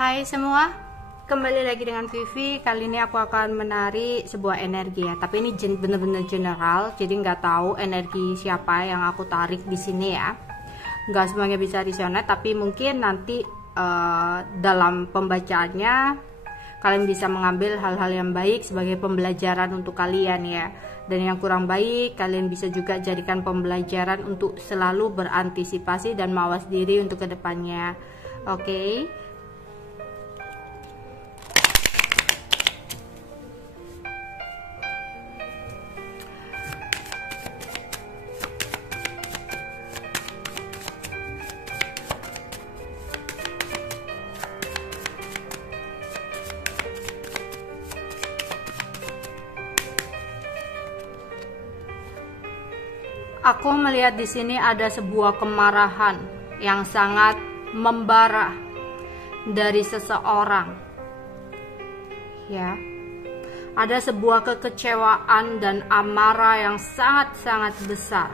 Hai semua, kembali lagi dengan Vivi. Kali ini aku akan menarik sebuah energi ya. Tapi ini bener-bener general, jadi nggak tahu energi siapa yang aku tarik di sini ya. Nggak semuanya bisa resonate, tapi mungkin nanti dalam pembacaannya kalian bisa mengambil hal-hal yang baik sebagai pembelajaran untuk kalian ya. Dan yang kurang baik kalian bisa juga jadikan pembelajaran untuk selalu berantisipasi dan mawas diri untuk kedepannya. Oke. Aku melihat di sini ada sebuah kemarahan yang sangat membara dari seseorang. Ya. Ada sebuah kekecewaan dan amarah yang sangat-sangat besar.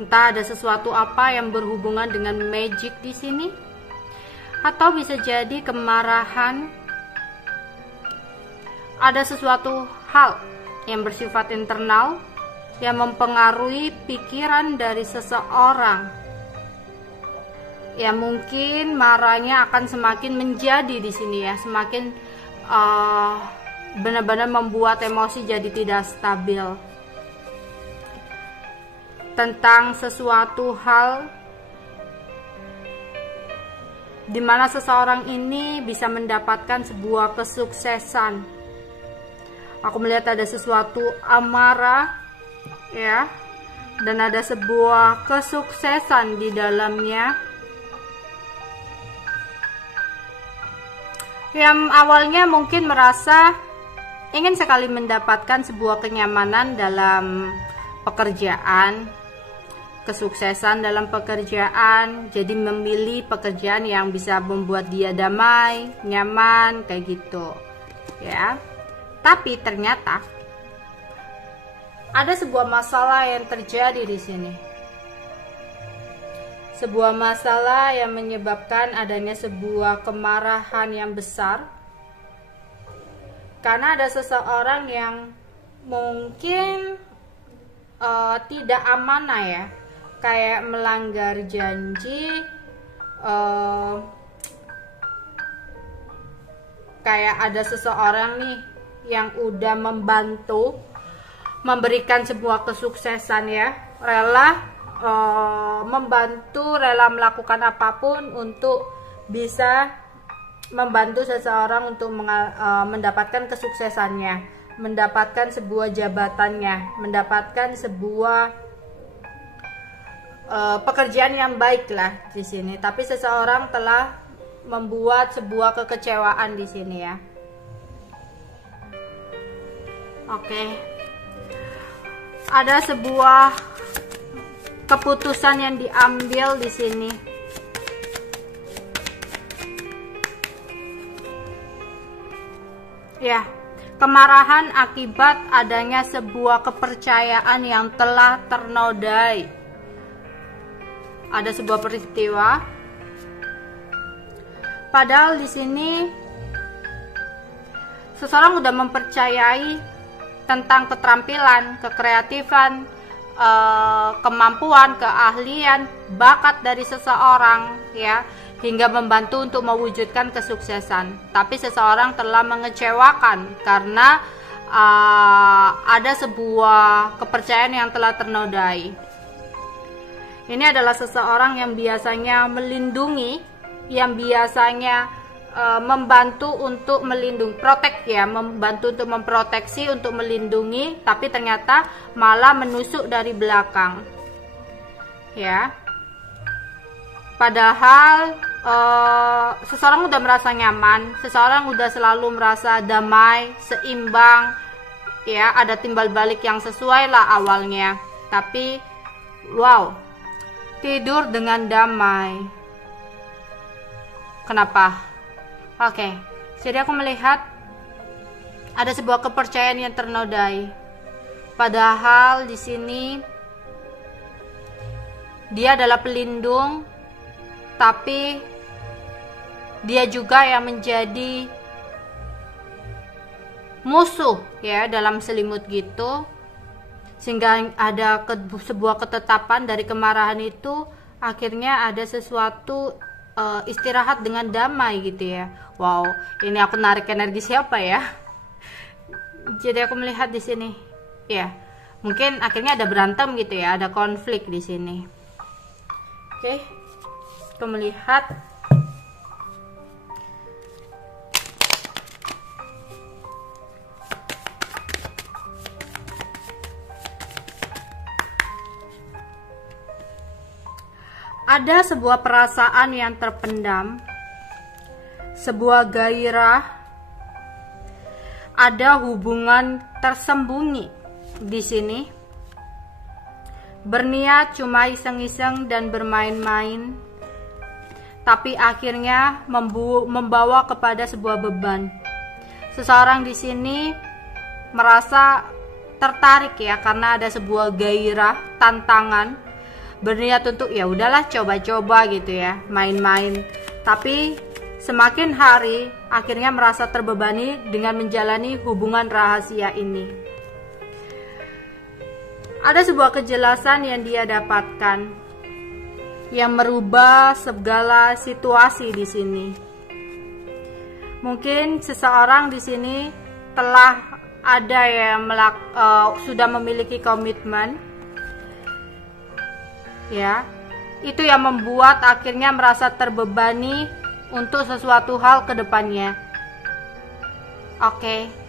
Entah ada sesuatu apa yang berhubungan dengan magic di sini, atau bisa jadi kemarahan ada sesuatu hal yang bersifat internal yang mempengaruhi pikiran dari seseorang. Ya mungkin marahnya akan semakin menjadi di sini ya, semakin benar-benar membuat emosi jadi tidak stabil tentang sesuatu hal di mana seseorang ini bisa mendapatkan sebuah kesuksesan. Aku melihat ada sesuatu amarah ya, dan ada sebuah kesuksesan di dalamnya. Yang awalnya mungkin merasa ingin sekali mendapatkan sebuah kenyamanan dalam pekerjaan, kesuksesan dalam pekerjaan, jadi memilih pekerjaan yang bisa membuat dia damai, nyaman, kayak gitu ya. Tapi ternyata ada sebuah masalah yang terjadi di sini. Sebuah masalah yang menyebabkan adanya sebuah kemarahan yang besar. Karena ada seseorang yang mungkin tidak amanah ya. Kayak melanggar janji, kayak ada seseorang nih yang udah membantu memberikan sebuah kesuksesan ya, rela membantu, rela melakukan apapun untuk bisa membantu seseorang untuk mendapatkan kesuksesannya, mendapatkan sebuah jabatannya, mendapatkan sebuah pekerjaan yang baik lah di sini. Tapi seseorang telah membuat sebuah kekecewaan di sini ya. Oke. Ada sebuah keputusan yang diambil di sini. Ya, kemarahan akibat adanya sebuah kepercayaan yang telah ternodai. Ada sebuah peristiwa. Padahal di sini seseorang udah mempercayai tentang keterampilan, kekreatifan, kemampuan, keahlian, bakat dari seseorang ya, hingga membantu untuk mewujudkan kesuksesan. Tapi seseorang telah mengecewakan karena ada sebuah kepercayaan yang telah ternodai. Ini adalah seseorang yang biasanya melindungi, yang biasanya membantu untuk melindungi, protect ya, membantu untuk memproteksi, untuk melindungi, tapi ternyata malah menusuk dari belakang ya. Padahal seseorang udah merasa nyaman, seseorang udah selalu merasa damai, seimbang ya, ada timbal balik yang sesuai lah awalnya, tapi wow, tidur dengan damai. Kenapa? Oke, jadi aku melihat ada sebuah kepercayaan yang ternodai. Padahal di sini dia adalah pelindung tapi dia juga yang menjadi musuh ya dalam selimut gitu, sehingga ada sebuah ketetapan dari kemarahan itu akhirnya ada sesuatu istirahat dengan damai gitu ya. Wow, ini aku narik energi siapa ya? Jadi aku melihat di sini ya, mungkin akhirnya ada berantem gitu ya, ada konflik di sini. Oke, aku melihat ada sebuah perasaan yang terpendam, sebuah gairah, ada hubungan tersembunyi di sini. Berniat cuma iseng-iseng dan bermain-main, tapi akhirnya membawa kepada sebuah beban. Seseorang di sini merasa tertarik ya, karena ada sebuah gairah, tantangan, berniat untuk ya udahlah coba-coba gitu ya, main-main. Tapi semakin hari akhirnya merasa terbebani dengan menjalani hubungan rahasia ini. Ada sebuah kejelasan yang dia dapatkan yang merubah segala situasi di sini. Mungkin seseorang di sini telah ada yang sudah memiliki komitmen ya, itu yang membuat akhirnya merasa terbebani untuk sesuatu hal ke depannya. Oke.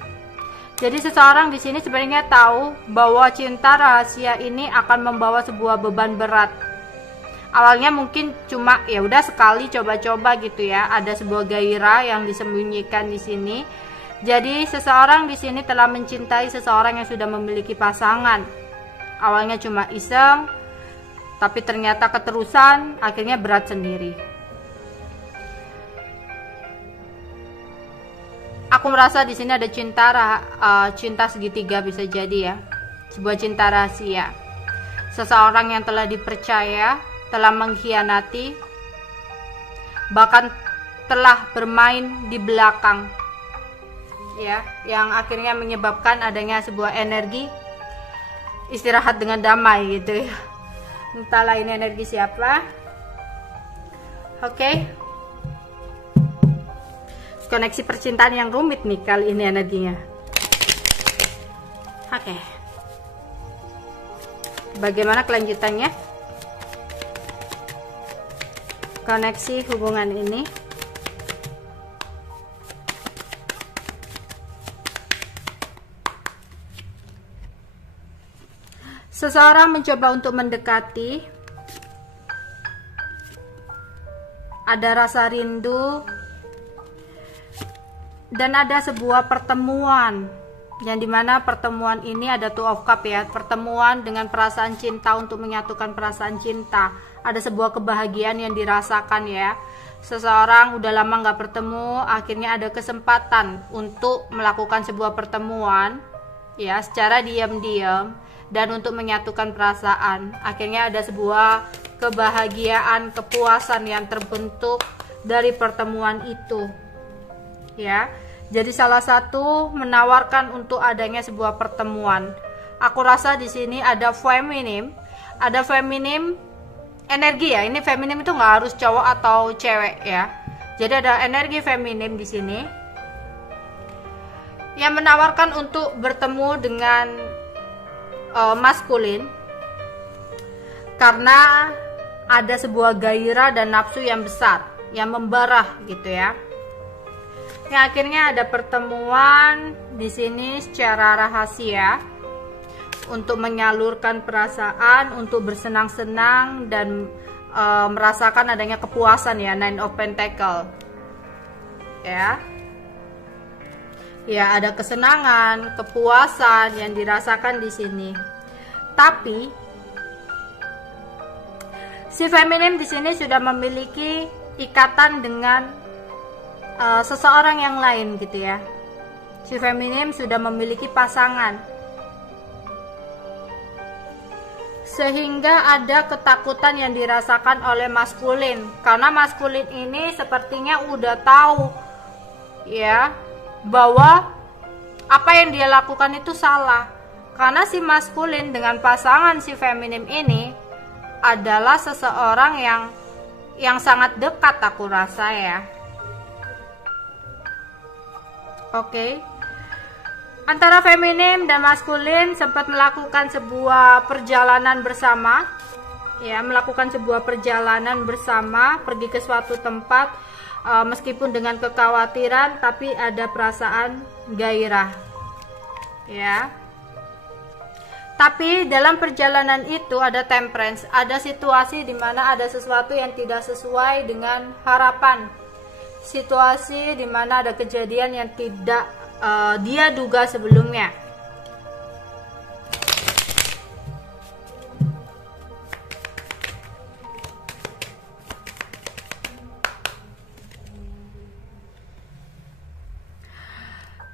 Jadi seseorang di sini sebenarnya tahu bahwa cinta rahasia ini akan membawa sebuah beban berat. Awalnya mungkin cuma ya udah sekali coba-coba gitu ya, ada sebuah gairah yang disembunyikan di sini. Jadi seseorang di sini telah mencintai seseorang yang sudah memiliki pasangan. Awalnya cuma iseng, tapi ternyata keterusan akhirnya berat sendiri. Aku merasa di sini ada cinta segitiga, bisa jadi ya, sebuah cinta rahasia. Seseorang yang telah dipercaya, telah mengkhianati, bahkan telah bermain di belakang ya, yang akhirnya menyebabkan adanya sebuah energi istirahat dengan damai gitu ya. Entahlah ini energi siapa. Oke. Koneksi percintaan yang rumit nih kali ini energinya. Oke. Bagaimana kelanjutannya? Koneksi hubungan ini. Seseorang mencoba untuk mendekati, ada rasa rindu, dan ada sebuah pertemuan, yang dimana pertemuan ini ada Two of Cups ya, pertemuan dengan perasaan cinta untuk menyatukan perasaan cinta. Ada sebuah kebahagiaan yang dirasakan ya. Seseorang udah lama nggak bertemu, akhirnya ada kesempatan untuk melakukan sebuah pertemuan ya, secara diam-diam, dan untuk menyatukan perasaan. Akhirnya ada sebuah kebahagiaan, kepuasan yang terbentuk dari pertemuan itu ya. Jadi salah satu menawarkan untuk adanya sebuah pertemuan. Aku rasa di sini ada feminim energi ya. Ini feminim itu nggak harus cowok atau cewek ya. Jadi ada energi feminim di sini yang menawarkan untuk bertemu dengan maskulin, karena ada sebuah gairah dan nafsu yang besar yang membara gitu ya. Yang akhirnya ada pertemuan di sini secara rahasia untuk menyalurkan perasaan, untuk bersenang-senang dan merasakan adanya kepuasan ya, Nine of Pentacles. Ya, ada kesenangan, kepuasan yang dirasakan di sini. Tapi si feminim di sini sudah memiliki ikatan dengan seseorang yang lain gitu ya. Si feminim sudah memiliki pasangan. sehingga ada ketakutan yang dirasakan oleh maskulin, karena maskulin ini sepertinya udah tahu ya bahwa apa yang dia lakukan itu salah. Karena si maskulin dengan pasangan si feminim ini adalah seseorang yang sangat dekat, aku rasa ya. Oke. Antara feminim dan maskulin sempat melakukan sebuah perjalanan bersama, ya, melakukan sebuah perjalanan bersama, pergi ke suatu tempat, meskipun dengan kekhawatiran, tapi ada perasaan gairah, ya. Tapi dalam perjalanan itu ada temperance, ada situasi di mana ada sesuatu yang tidak sesuai dengan harapan, situasi di mana ada kejadian yang tidak dia duga sebelumnya.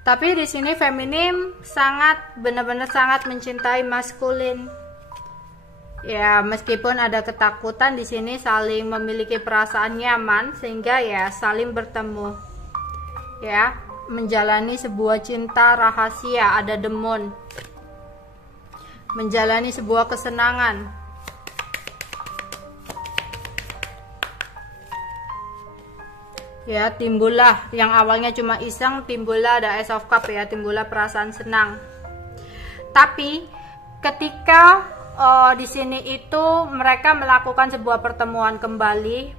Tapi di sini feminim sangat, benar-benar sangat mencintai maskulin. Ya, meskipun ada ketakutan, di sini saling memiliki perasaan nyaman sehingga ya saling bertemu. Ya, menjalani sebuah cinta rahasia, ada demon. Menjalani sebuah kesenangan. Ya, timbullah yang awalnya cuma iseng, timbullah ada Ace of Cup ya, timbullah perasaan senang. Tapi ketika di sini itu mereka melakukan sebuah pertemuan kembali,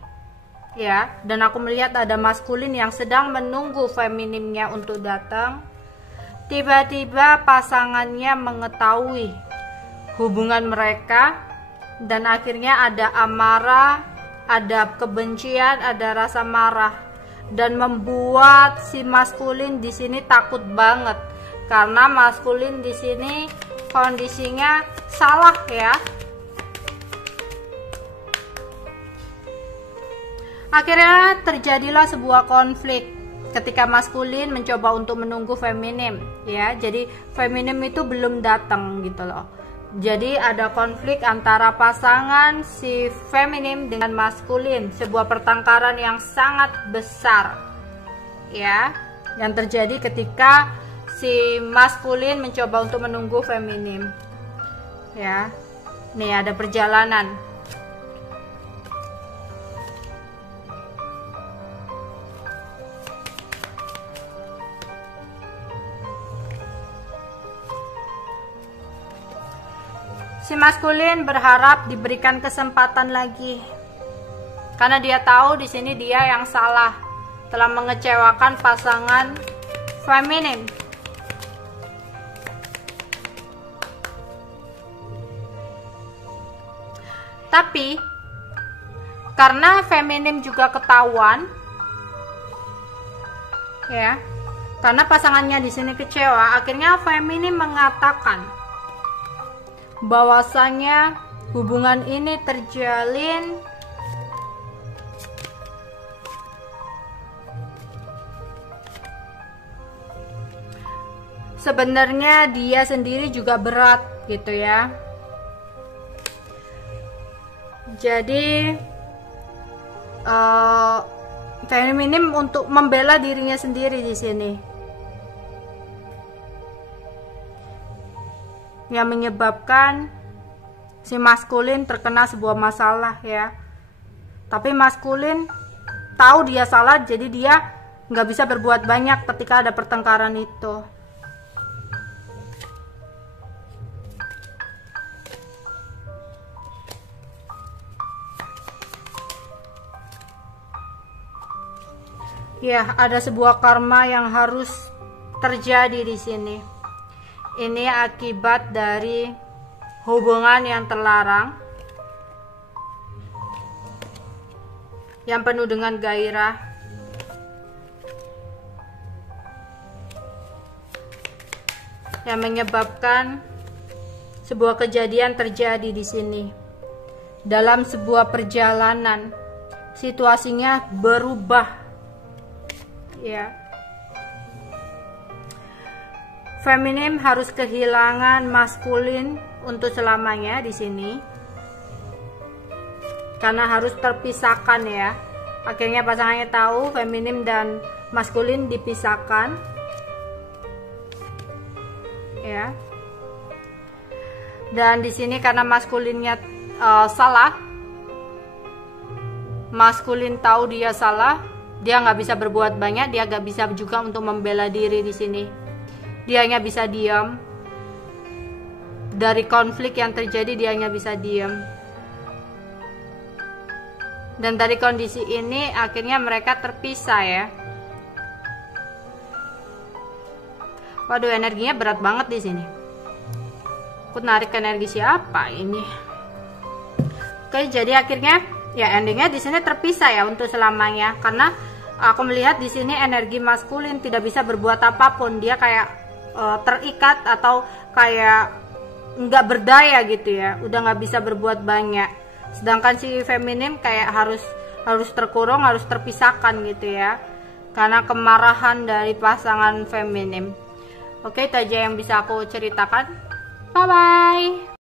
ya, dan aku melihat ada maskulin yang sedang menunggu feminimnya untuk datang. Tiba-tiba pasangannya mengetahui hubungan mereka dan akhirnya ada amarah, ada kebencian, ada rasa marah. Dan membuat si maskulin di sini takut banget karena maskulin di sini kondisinya salah ya. Akhirnya terjadilah sebuah konflik ketika maskulin mencoba untuk menunggu feminim ya. Jadi feminim itu belum datang gitu loh. Jadi ada konflik antara pasangan si feminim dengan maskulin, sebuah pertengkaran yang sangat besar ya, yang terjadi ketika si maskulin mencoba untuk menunggu feminim ya. Nih ada perjalanan. Si maskulin berharap diberikan kesempatan lagi karena dia tahu di sini dia yang salah, telah mengecewakan pasangan feminim. Tapi karena feminim juga ketahuan ya, karena pasangannya di sini kecewa, akhirnya feminim mengatakan bahwasanya hubungan ini terjalin sebenarnya dia sendiri juga berat gitu ya. Jadi feminim untuk membela dirinya sendiri di sini, yang menyebabkan si maskulin terkena sebuah masalah ya. Tapi maskulin tahu dia salah, jadi dia nggak bisa berbuat banyak ketika ada pertengkaran itu. Ya, ada sebuah karma yang harus terjadi di sini. Ini akibat dari hubungan yang terlarang, yang penuh dengan gairah, yang menyebabkan sebuah kejadian terjadi di sini. Dalam sebuah perjalanan, situasinya berubah. Ya. Feminim harus kehilangan maskulin untuk selamanya di sini, karena harus terpisahkan ya. Akhirnya pasangannya tahu feminim dan maskulin dipisahkan ya. Dan di sini karena maskulinnya salah, maskulin tahu dia salah, dia nggak bisa berbuat banyak, dia nggak bisa juga untuk membela diri di sini. Dia hanya bisa diam. Dari konflik yang terjadi dia hanya bisa diam. Dan dari kondisi ini akhirnya mereka terpisah ya. Waduh, energinya berat banget di sini. Aku narik energi siapa ini? Oke, jadi akhirnya ya endingnya di sini terpisah ya untuk selamanya, karena aku melihat di sini energi maskulin tidak bisa berbuat apapun. Dia kayak terikat atau kayak nggak berdaya gitu ya, udah nggak bisa berbuat banyak. Sedangkan si feminim kayak harus terkurung, harus terpisahkan gitu ya, karena kemarahan dari pasangan feminim. Oke, itu aja yang bisa aku ceritakan. Bye bye.